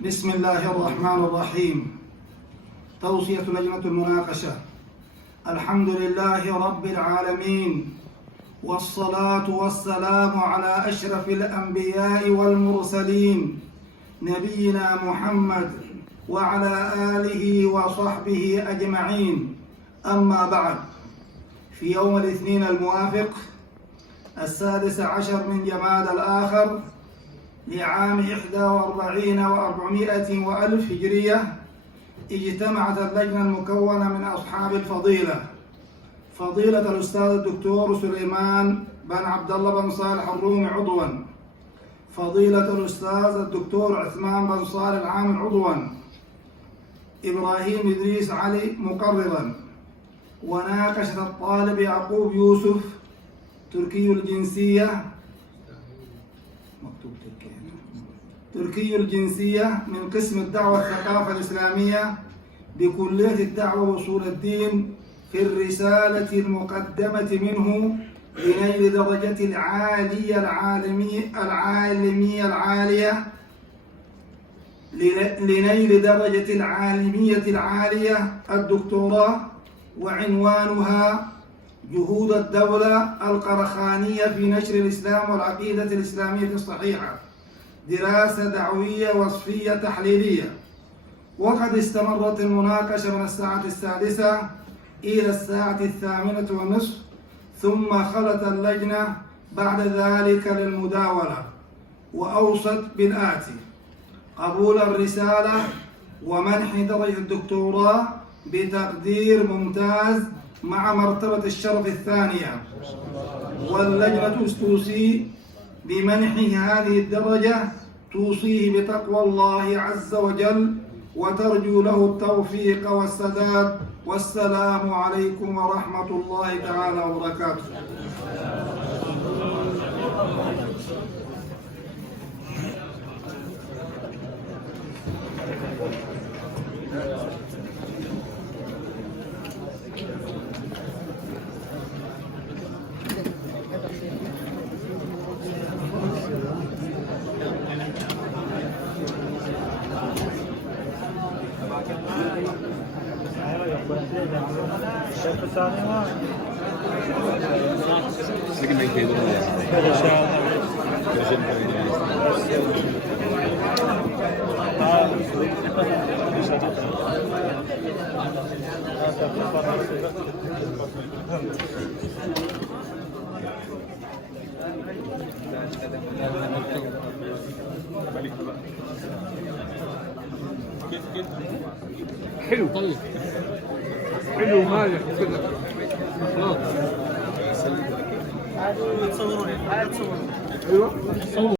بسم الله الرحمن الرحيم. توصية لجنة المناقشة. الحمد لله رب العالمين، والصلاة والسلام على أشرف الأنبياء والمرسلين نبينا محمد وعلى آله وصحبه أجمعين. أما بعد، في يوم الاثنين الموافق 16 من جماد الآخر لعام 41 و400 وألف هجرية اجتمعت اللجنة المكونة من أصحاب الفضيلة فضيلة الأستاذ الدكتور سليمان بن عبد الله بن صالح الرومي عضوا، فضيلة الأستاذ الدكتور عثمان بن صالح العامل عضوا، إبراهيم إدريس علي مقررا، وناقشت الطالب يعقوب يوسف تركي الجنسية تركي الجنسية من قسم الدعوة الثقافة الإسلامية بكلية الدعوة وأصول الدين في الرسالة المقدمة منه لنيل درجة لنيل درجة العالمية العالية الدكتوراه، وعنوانها جهود الدولة القرخانية في نشر الإسلام والعقيدة الإسلامية الصحيحة، دراسة دعوية وصفية تحليلية. وقد استمرت المناقشة من الساعة 6 إلى الساعة 8:30، ثم خلت اللجنة بعد ذلك للمداولة، وأوصت بالآتي: قبول الرسالة ومنح درجة الدكتوراه بتقدير ممتاز مع مرتبة الشرف الثانية، واللجنة توصي بمنحه هذه الدرجة، توصيه بتقوى الله عز وجل وترجو له التوفيق والسداد. والسلام عليكم ورحمة الله تعالى وبركاته. حلو طيب حلو مالح كذا خلاص. تصوروني ايوه